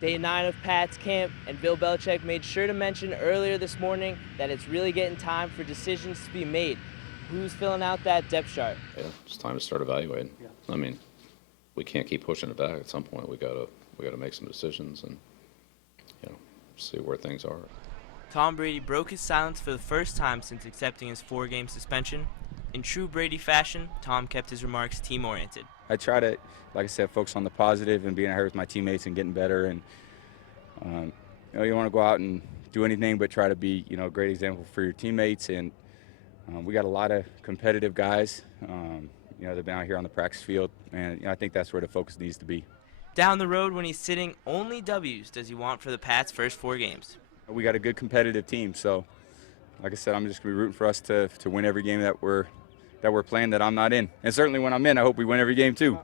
Day 9 of Pat's camp, and Bill Belichick made sure to mention earlier this morning that it's really getting time for decisions to be made. Who's filling out that depth chart? Yeah, it's time to start evaluating. Yeah. I mean, we can't keep pushing it back. At some point, we gotta make some decisions and see where things are. Tom Brady broke his silence for the first time since accepting his 4-game suspension. In true Brady fashion, Tom kept his remarks team-oriented. I try to, like I said, focus on the positive and being out here with my teammates and getting better. And you don't want to go out and do anything but try to be, a great example for your teammates. And we got a lot of competitive guys, they've been out here on the practice field, and I think that's where the focus needs to be. Down the road, when he's sitting, only W's does he want for the Pats' first 4 games. We got a good competitive team, so like I said, I'm just going to be rooting for us to win every game that we're playing that I'm not in. And certainly when I'm in, I hope we win every game too.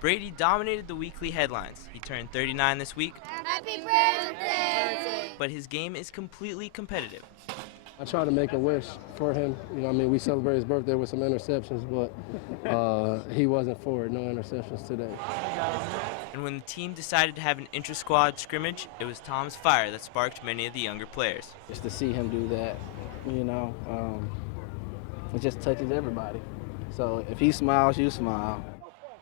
Brady dominated the weekly headlines. He turned 39 this week. Happy birthday! But his game is completely competitive. I try to make a wish for him. We celebrate his birthday with some interceptions, but he wasn't for it. No interceptions today. And when the team decided to have an intra-squad scrimmage, it was Tom's fire that sparked many of the younger players. Just to see him do that, it just touches everybody. So if he smiles, you smile.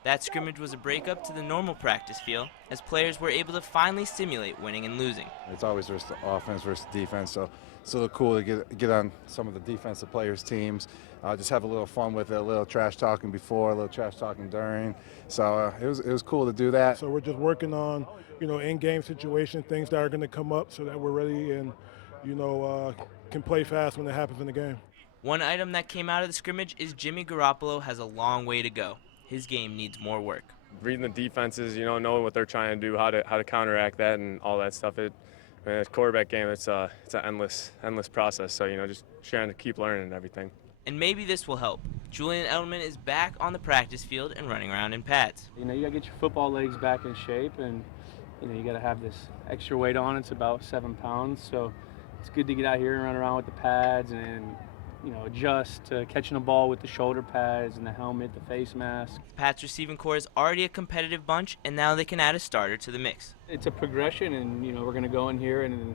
That scrimmage was a breakup to the normal practice feel, as players were able to finally simulate winning and losing. It's always versus the offense versus defense, so it's a little cool to get on some of the defensive players' teams, just have a little fun with it, a little trash talking before, a little trash talking during. So it was cool to do that. So we're just working on, in-game situation, things that are going to come up so that we're ready and, can play fast when it happens in the game. One item that came out of the scrimmage is Jimmy Garoppolo has a long way to go. His game needs more work. Reading the defenses, knowing what they're trying to do, how to counteract that and all that stuff. It's a quarterback game, it's an endless process. So, just trying to keep learning and everything. And maybe this will help. Julian Edelman is back on the practice field and running around in pads. You got to get your football legs back in shape, and, you got to have this extra weight on. It's about 7 pounds. So it's good to get out here and run around with the pads and adjust to catching a ball with the shoulder pads and the helmet, the face mask. The Pats receiving corps is already a competitive bunch, and now they can add a starter to the mix. It's a progression, and we're going to go in here and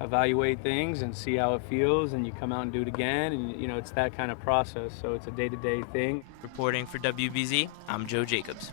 evaluate things and see how it feels, and you come out and do it again, and it's that kind of process. So it's a day-to-day thing. Reporting for WBZ, I'm Joe Jacobs.